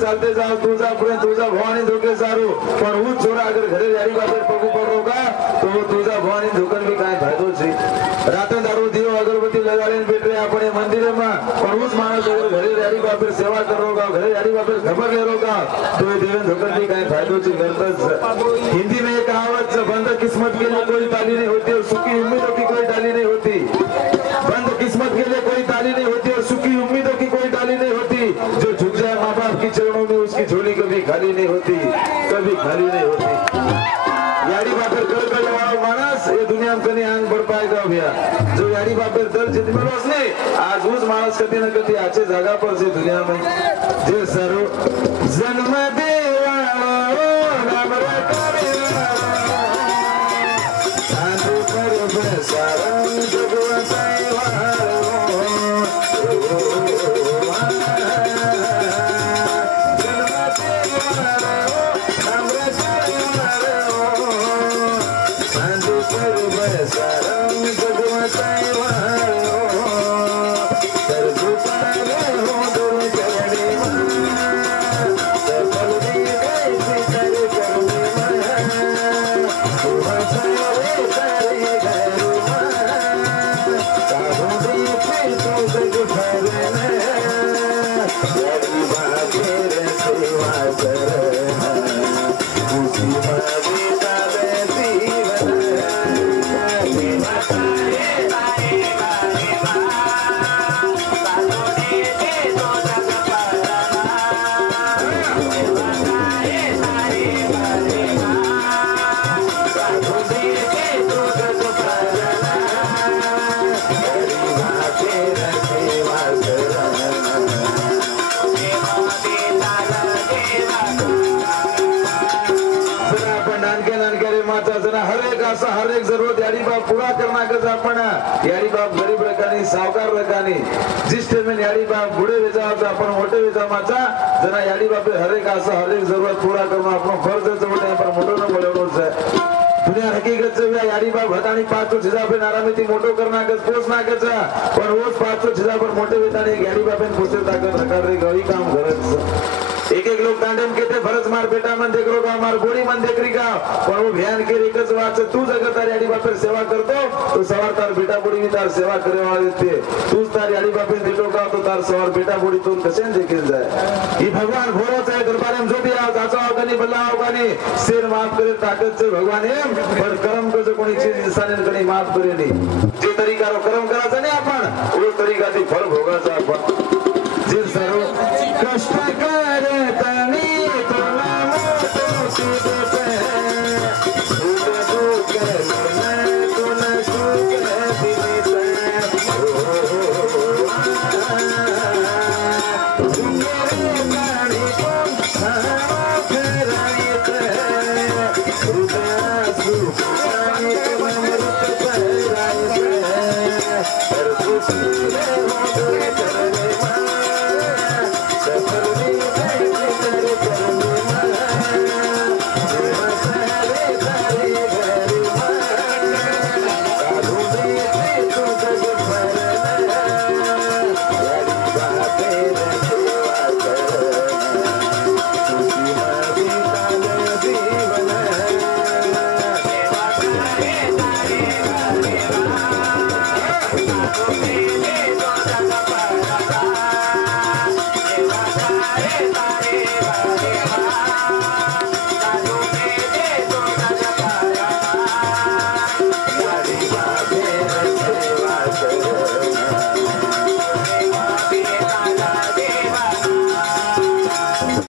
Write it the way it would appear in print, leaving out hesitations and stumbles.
चालते जाओ तुझा भवानी धोके सारू पण ऊच छोरा अगर घरे यारी बाबे पगू पड़ो का तो तुझा भवानी धोकन भी काय फायदो छे राते दारू दियो अगरबत्ती लगाड़े बैठ रहे अपने मंदिर में पण ऊच मानस अगर घरे यारी बाबे सेवा करोगा घरे यारी बाबे खबर लेरोगा तो देवन धोकन भी काय फायदो छे करतस हिंदी में एक कहावत बंद किस्मत के लिए कोई ताली नहीं होती और सुखी उम्मीदों की कोई ताली नहीं होती बंद किस्मत के लिए कोई ताली नहीं होती और सुखी उम्मीदों की कोई ताली नहीं होती जो झुक जाए माँ बाप की चरणों में उसकी झोली कभी खाली नहीं होती कभी खाली नहीं होती यारी बापर कर वाला मानस ये दुनिया में कहीं आंग बढ़ पाएगा भैया जो यारी बापर दर जितने लोग ने आज उस मानस कभी न कभी अच्छे जगह पर से दुनिया में जे सरो जन्म देवा नाम रखा साधु पर सारंग जगवताई हर एक जरूरत यारी बाप पूरा करना कर अपन यारी बाप गरीब रकानी सावकार रकानी जिस टाइम में यारी बाप बूढ़े वेचा होता अपन मोटे वेचा माचा जना यारी बाप हर एक आशा हर एक जरूरत पूरा करना अपनो फर्ज है तो पर मोटो न बोलेलो है दुनिया हकीकत से यारी बाप हतानी 500 छिजा पे नारामीती मोटो करना के पोस ना के पर रोज 500 छिजा पर मोटे वेचानी यारी बापन पोसे ताकत रकार रे गई काम करे एक एक लोग कांडम कहते भरत मार बेटा मन देख रो हमार बोड़ी मन देख रही का पर वो ध्यान के एकच बात से तू जगह तारी यारी बाप सेवा करतो तो सवार तार बेटा बोड़ी भी तार सेवा करे वाले थे तू तार यारी बाप देतो का तो तार सवार बेटा बोड़ी तो कसे देखे जाए ये भगवान भोरो चाहे दरबार में जो भी आ जाचो होगानी बल्ला होगानी शेर माफ करे ताकत से भगवान है पर कर्म को जो कोई चीज इंसान ने कहीं माफ करे नहीं जे तरीके